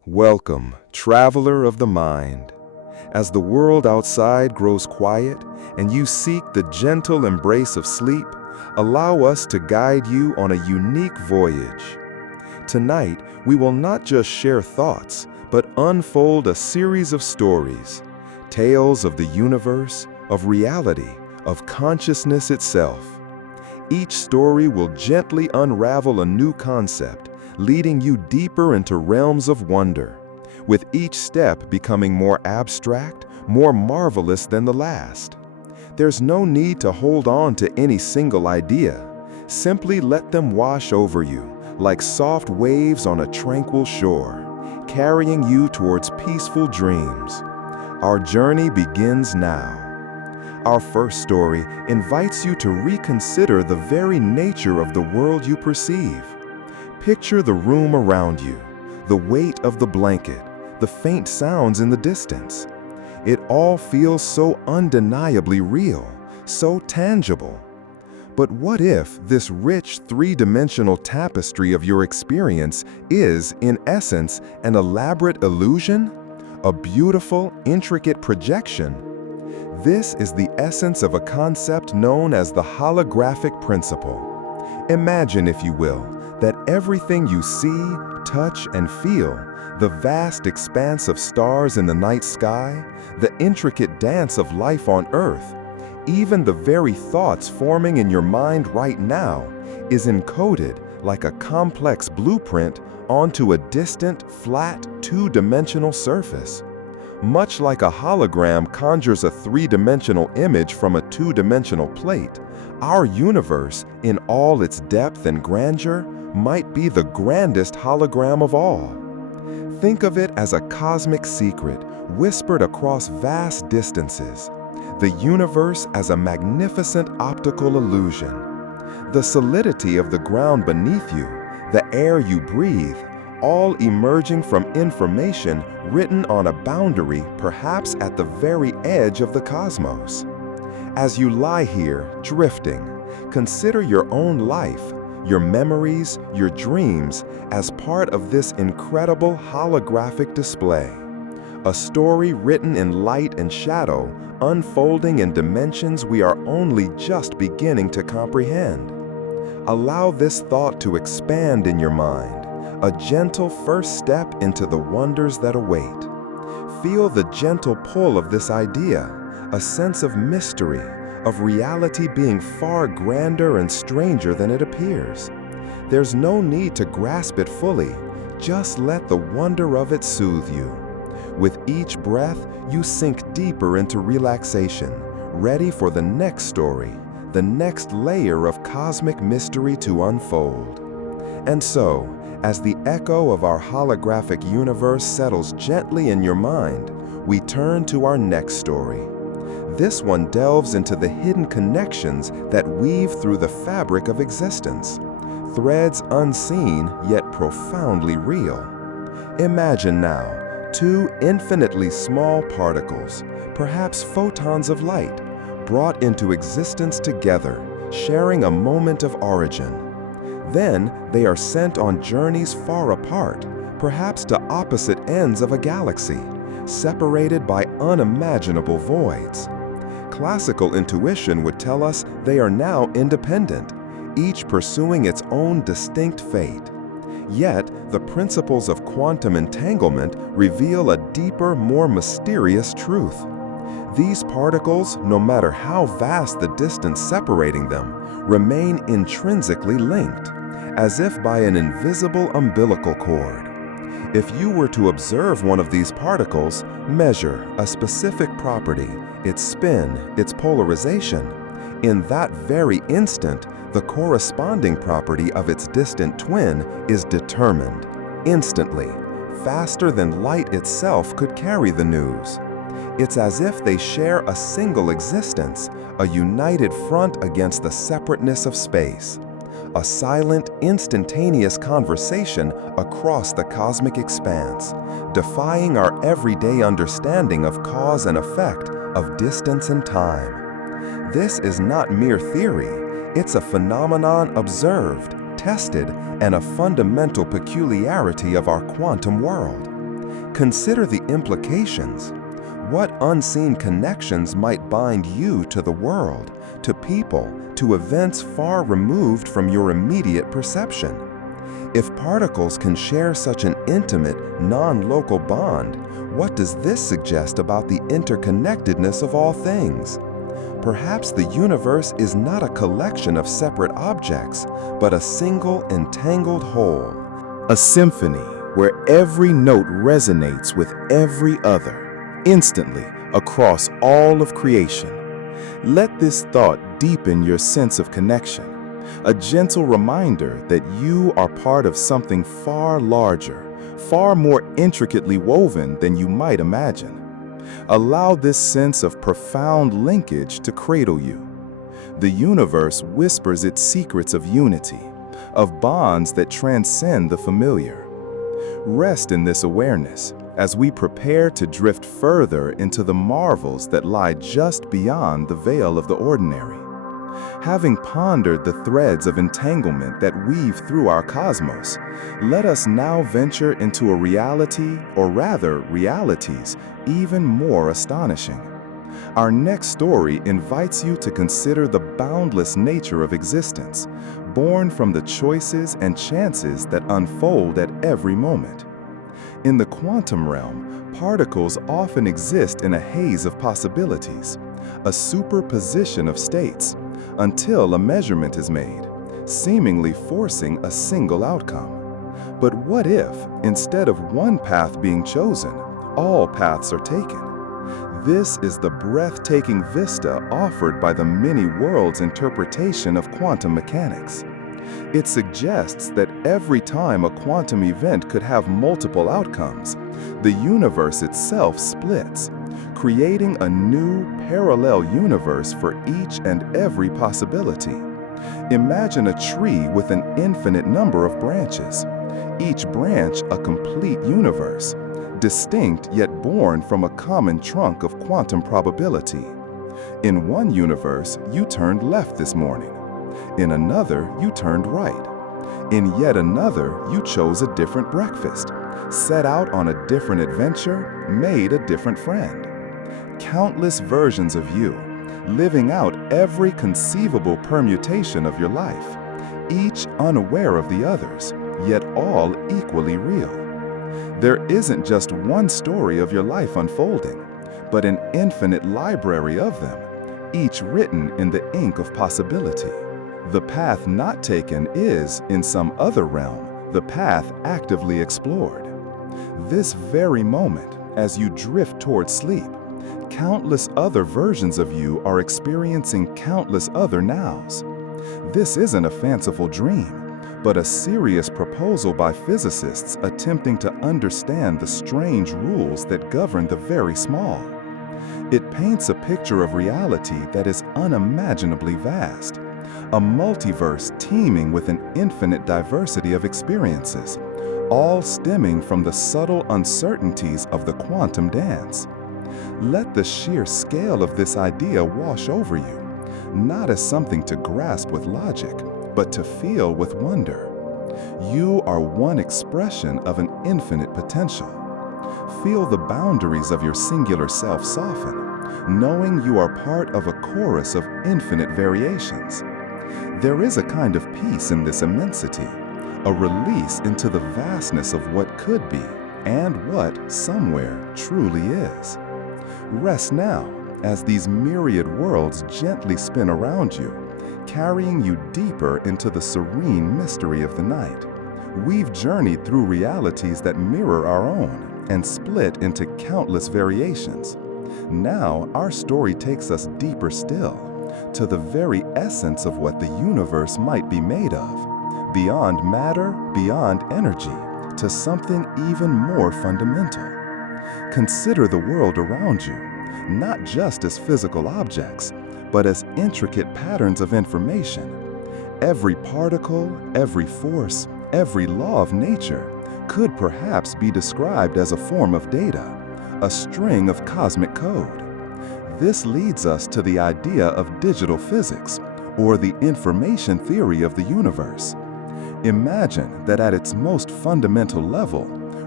Welcome, traveler of the mind. As the world outside grows quiet and you seek the gentle embrace of sleep, allow us to guide you on a unique voyage. Tonight, we will not just share thoughts, but unfold a series of stories, tales of the universe, of reality, of consciousness itself. Each story will gently unravel a new concept, leading you deeper into realms of wonder, with each step becoming more abstract, more marvelous than the last. There's no need to hold on to any single idea. Simply let them wash over you, like soft waves on a tranquil shore, carrying you towards peaceful dreams. Our journey begins now. Our first story invites you to reconsider the very nature of the world you perceive. Picture the room around you, the weight of the blanket, the faint sounds in the distance. It all feels so undeniably real, so tangible. But what if this rich three-dimensional tapestry of your experience is, in essence, an elaborate illusion? A beautiful, intricate projection? This is the essence of a concept known as the holographic principle. Imagine, if you will, that everything you see, touch, and feel, the vast expanse of stars in the night sky, the intricate dance of life on Earth, even the very thoughts forming in your mind right now, is encoded like a complex blueprint onto a distant, flat, two-dimensional surface. Much like a hologram conjures a three-dimensional image from a two-dimensional plate, our universe, in all its depth and grandeur, might be the grandest hologram of all. Think of it as a cosmic secret whispered across vast distances, the universe as a magnificent optical illusion. The solidity of the ground beneath you, the air you breathe, all emerging from information written on a boundary, perhaps at the very edge of the cosmos. As you lie here, drifting, consider your own life, your memories, your dreams, as part of this incredible holographic display. A story written in light and shadow, unfolding in dimensions we are only just beginning to comprehend. Allow this thought to expand in your mind, a gentle first step into the wonders that await. Feel the gentle pull of this idea, a sense of mystery, of reality being far grander and stranger than it appears. There's no need to grasp it fully, just let the wonder of it soothe you. With each breath, you sink deeper into relaxation, ready for the next story, the next layer of cosmic mystery to unfold. And so, as the echo of our holographic universe settles gently in your mind, we turn to our next story. This one delves into the hidden connections that weave through the fabric of existence, threads unseen yet profoundly real. Imagine now two infinitely small particles, perhaps photons of light, brought into existence together, sharing a moment of origin. Then they are sent on journeys far apart, perhaps to opposite ends of a galaxy, separated by unimaginable voids. Classical intuition would tell us they are now independent, each pursuing its own distinct fate. Yet, the principles of quantum entanglement reveal a deeper, more mysterious truth. These particles, no matter how vast the distance separating them, remain intrinsically linked, as if by an invisible umbilical cord. If you were to observe one of these particles, measure a specific property, its spin, its polarization, in that very instant, the corresponding property of its distant twin is determined, instantly, faster than light itself could carry the news. It's as if they share a single existence, a united front against the separateness of space. A silent, instantaneous conversation across the cosmic expanse, defying our everyday understanding of cause and effect, of distance and time. This is not mere theory, it's a phenomenon observed, tested, and a fundamental peculiarity of our quantum world. Consider the implications. What unseen connections might bind you to the world, to people, to events far removed from your immediate perception? If particles can share such an intimate, non-local bond, what does this suggest about the interconnectedness of all things? Perhaps the universe is not a collection of separate objects, but a single entangled whole. A symphony where every note resonates with every other, instantly across all of creation. Let this thought deepen your sense of connection, a gentle reminder that you are part of something far larger, far more intricately woven than you might imagine. Allow this sense of profound linkage to cradle you. The universe whispers its secrets of unity, of bonds that transcend the familiar. Rest in this awareness as we prepare to drift further into the marvels that lie just beyond the veil of the ordinary. Having pondered the threads of entanglement that weave through our cosmos, let us now venture into a reality, or rather realities, even more astonishing. Our next story invites you to consider the boundless nature of existence, born from the choices and chances that unfold at every moment. In the quantum realm, particles often exist in a haze of possibilities, a superposition of states, until a measurement is made, seemingly forcing a single outcome. But what if, instead of one path being chosen, all paths are taken? This is the breathtaking vista offered by the many worlds interpretation of quantum mechanics. It suggests that every time a quantum event could have multiple outcomes, the universe itself splits, creating a new parallel universe for each and every possibility. Imagine a tree with an infinite number of branches, each branch a complete universe, distinct yet born from a common trunk of quantum probability. In one universe, you turned left this morning. In another, you turned right. In yet another, you chose a different breakfast, set out on a different adventure, made a different friend. Countless versions of you, living out every conceivable permutation of your life, each unaware of the others, yet all equally real. There isn't just one story of your life unfolding, but an infinite library of them, each written in the ink of possibility. The path not taken is, in some other realm, the path actively explored. This very moment, as you drift toward sleep, countless other versions of you are experiencing countless other nows. This isn't a fanciful dream, but a serious proposal by physicists attempting to understand the strange rules that govern the very small. It paints a picture of reality that is unimaginably vast, a multiverse teeming with an infinite diversity of experiences, all stemming from the subtle uncertainties of the quantum dance. Let the sheer scale of this idea wash over you, not as something to grasp with logic, but to feel with wonder. You are one expression of an infinite potential. Feel the boundaries of your singular self soften, knowing you are part of a chorus of infinite variations. There is a kind of peace in this immensity, a release into the vastness of what could be and what, somewhere, truly is. Rest now as these myriad worlds gently spin around you, carrying you deeper into the serene mystery of the night. We've journeyed through realities that mirror our own and split into countless variations. Now our story takes us deeper still, to the very essence of what the universe might be made of, beyond matter, beyond energy, to something even more fundamental. Consider the world around you, not just as physical objects, but as intricate patterns of information. Every particle, every force, every law of nature could perhaps be described as a form of data, a string of cosmic code. This leads us to the idea of digital physics, or the information theory of the universe. Imagine that at its most fundamental level,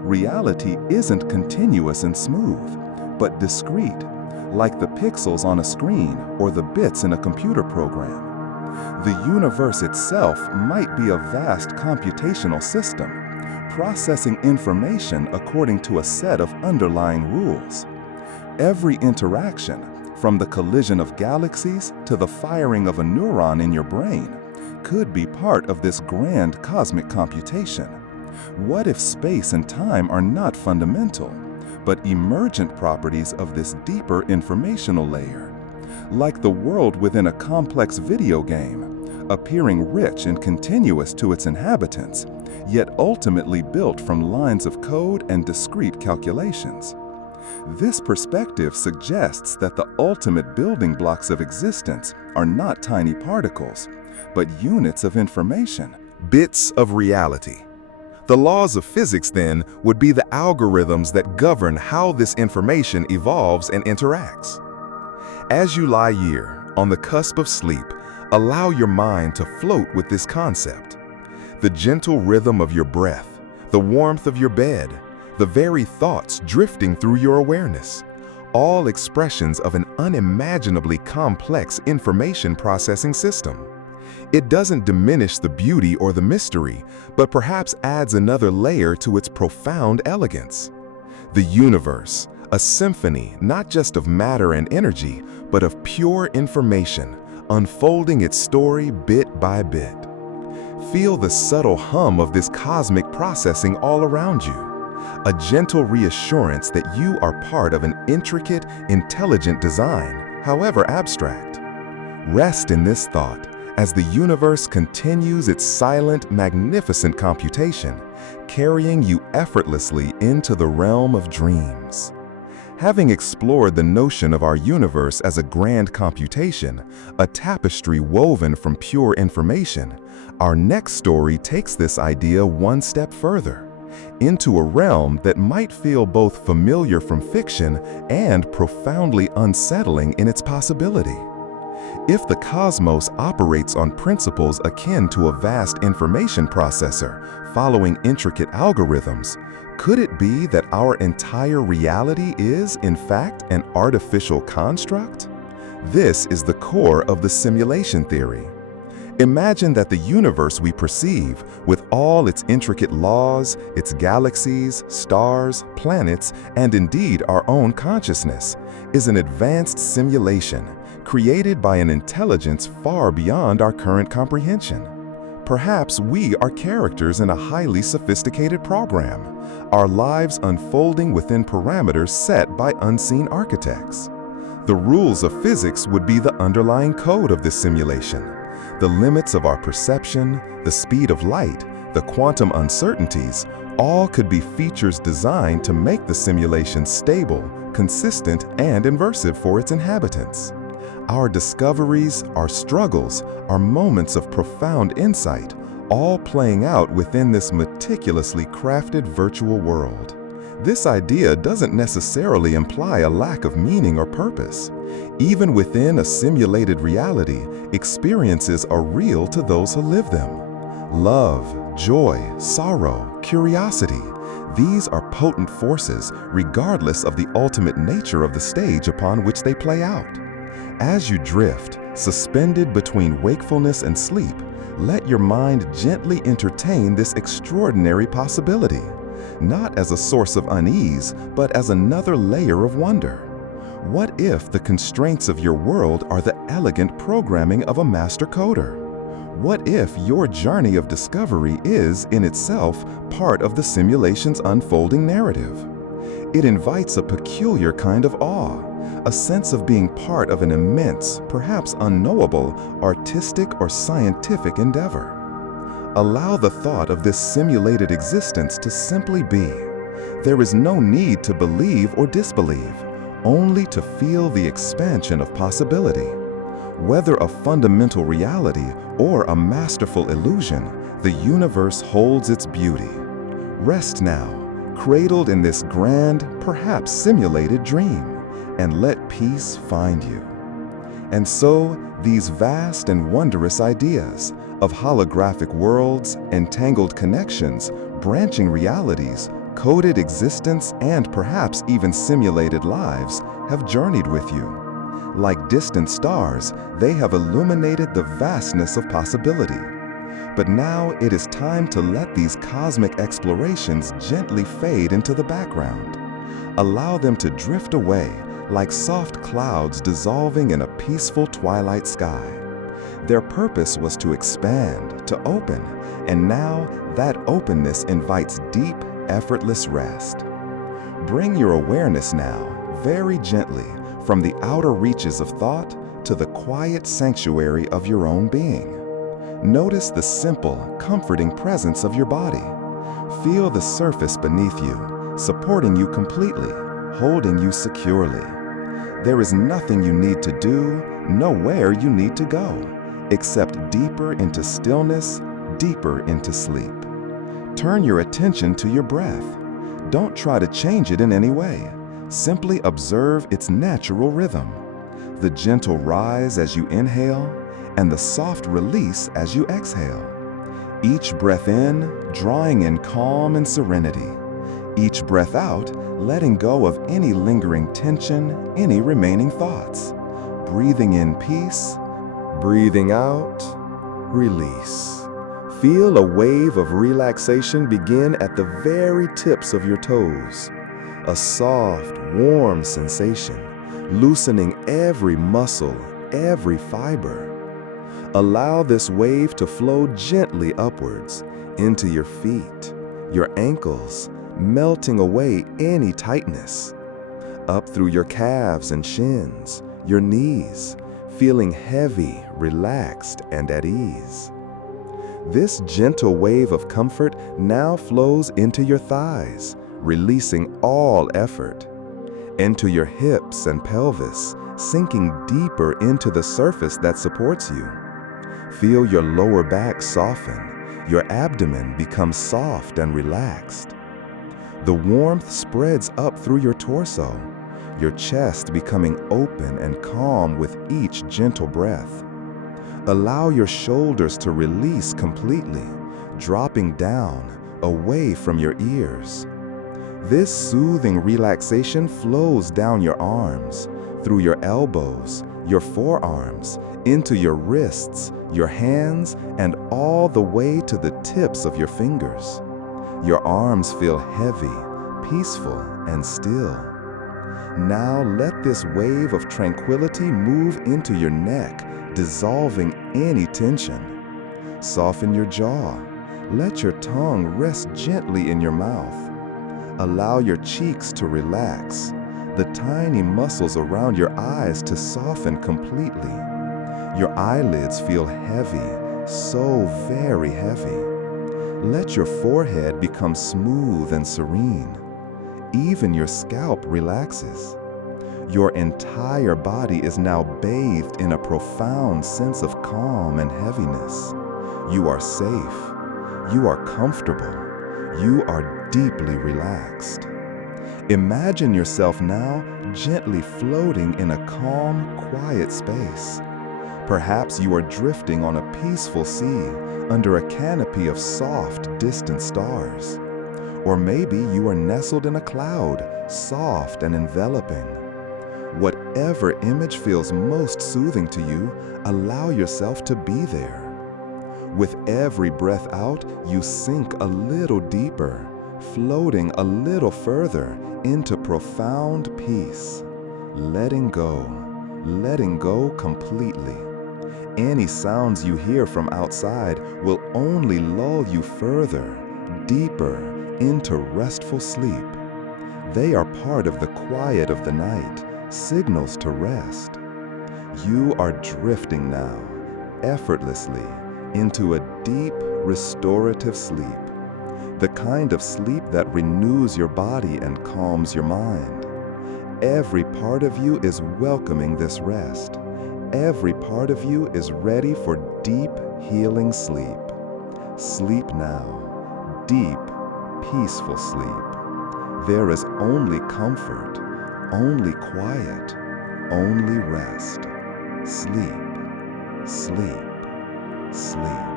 reality isn't continuous and smooth, but discrete, like the pixels on a screen or the bits in a computer program. The universe itself might be a vast computational system, processing information according to a set of underlying rules. Every interaction, from the collision of galaxies to the firing of a neuron in your brain, could be part of this grand cosmic computation. What if space and time are not fundamental, but emergent properties of this deeper informational layer? Like the world within a complex video game, appearing rich and continuous to its inhabitants, yet ultimately built from lines of code and discrete calculations. This perspective suggests that the ultimate building blocks of existence are not tiny particles, but units of information. Bits of reality. The laws of physics, then, would be the algorithms that govern how this information evolves and interacts. As you lie here, on the cusp of sleep, allow your mind to float with this concept. The gentle rhythm of your breath, the warmth of your bed, the very thoughts drifting through your awareness, all expressions of an unimaginably complex information processing system. It doesn't diminish the beauty or the mystery, but perhaps adds another layer to its profound elegance. The universe, a symphony not just of matter and energy, but of pure information, unfolding its story bit by bit. Feel the subtle hum of this cosmic processing all around you, a gentle reassurance that you are part of an intricate, intelligent design, however abstract. Rest in this thought as the universe continues its silent, magnificent computation, carrying you effortlessly into the realm of dreams. Having explored the notion of our universe as a grand computation, a tapestry woven from pure information, our next story takes this idea one step further, into a realm that might feel both familiar from fiction and profoundly unsettling in its possibility. If the cosmos operates on principles akin to a vast information processor following intricate algorithms, could it be that our entire reality is, in fact, an artificial construct? This is the core of the simulation theory. Imagine that the universe we perceive, with all its intricate laws, its galaxies, stars, planets, and indeed our own consciousness, is an advanced simulation created by an intelligence far beyond our current comprehension. Perhaps we are characters in a highly sophisticated program, our lives unfolding within parameters set by unseen architects. The rules of physics would be the underlying code of this simulation. The limits of our perception, the speed of light, the quantum uncertainties, all could be features designed to make the simulation stable, consistent, and immersive for its inhabitants. Our discoveries, our struggles, our moments of profound insight, all playing out within this meticulously crafted virtual world. This idea doesn't necessarily imply a lack of meaning or purpose. Even within a simulated reality, experiences are real to those who live them. Love, joy, sorrow, curiosity, these are potent forces regardless of the ultimate nature of the stage upon which they play out. As you drift, suspended between wakefulness and sleep, let your mind gently entertain this extraordinary possibility, not as a source of unease, but as another layer of wonder. What if the constraints of your world are the elegant programming of a master coder? What if your journey of discovery is, in itself, part of the simulation's unfolding narrative? It invites a peculiar kind of awe, a sense of being part of an immense, perhaps unknowable, artistic or scientific endeavor. Allow the thought of this simulated existence to simply be. There is no need to believe or disbelieve, only to feel the expansion of possibility. Whether a fundamental reality or a masterful illusion, the universe holds its beauty. Rest now, cradled in this grand, perhaps simulated dream, and let peace find you. And so, these vast and wondrous ideas of holographic worlds, entangled connections, branching realities, Coded existence and perhaps even simulated lives have journeyed with you. Like distant stars, they have illuminated the vastness of possibility. But now it is time to let these cosmic explorations gently fade into the background. Allow them to drift away like soft clouds dissolving in a peaceful twilight sky. Their purpose was to expand, to open, and now that openness invites deep, effortless rest. Bring your awareness now, very gently, from the outer reaches of thought to the quiet sanctuary of your own being. Notice the simple, comforting presence of your body. Feel the surface beneath you, supporting you completely, holding you securely. There is nothing you need to do, nowhere you need to go, except deeper into stillness, deeper into sleep. Turn your attention to your breath. Don't try to change it in any way. Simply observe its natural rhythm. The gentle rise as you inhale, and the soft release as you exhale. Each breath in, drawing in calm and serenity. Each breath out, letting go of any lingering tension, any remaining thoughts. Breathing in peace, breathing out, release. Feel a wave of relaxation begin at the very tips of your toes. A soft, warm sensation, loosening every muscle, every fiber. Allow this wave to flow gently upwards into your feet, your ankles, melting away any tightness. Up through your calves and shins, your knees, feeling heavy, relaxed, and at ease. This gentle wave of comfort now flows into your thighs, releasing all effort. Into your hips and pelvis, sinking deeper into the surface that supports you. Feel your lower back soften, your abdomen become soft and relaxed. The warmth spreads up through your torso, your chest becoming open and calm with each gentle breath. Allow your shoulders to release completely, dropping down, away from your ears. This soothing relaxation flows down your arms, through your elbows, your forearms, into your wrists, your hands, and all the way to the tips of your fingers. Your arms feel heavy, peaceful, and still. Now let this wave of tranquility move into your neck, dissolving any tension. Soften your jaw. Let your tongue rest gently in your mouth. Allow your cheeks to relax, the tiny muscles around your eyes to soften completely. Your eyelids feel heavy, so very heavy. Let your forehead become smooth and serene. Even your scalp relaxes. Your entire body is now bathed in a profound sense of calm and heaviness. You are safe. You are comfortable. You are deeply relaxed. Imagine yourself now gently floating in a calm, quiet space. Perhaps you are drifting on a peaceful sea under a canopy of soft, distant stars. Or maybe you are nestled in a cloud, soft and enveloping. Whatever image feels most soothing to you, allow yourself to be there. With every breath out, you sink a little deeper, floating a little further into profound peace. Letting go completely. Any sounds you hear from outside will only lull you further, deeper into restful sleep. They are part of the quiet of the night, signals to rest. You are drifting now, effortlessly, into a deep, restorative sleep. The kind of sleep that renews your body and calms your mind. Every part of you is welcoming this rest. Every part of you is ready for deep, healing sleep. Sleep now, deep, peaceful sleep. There is only comfort, only quiet, only rest. Sleep, sleep, sleep.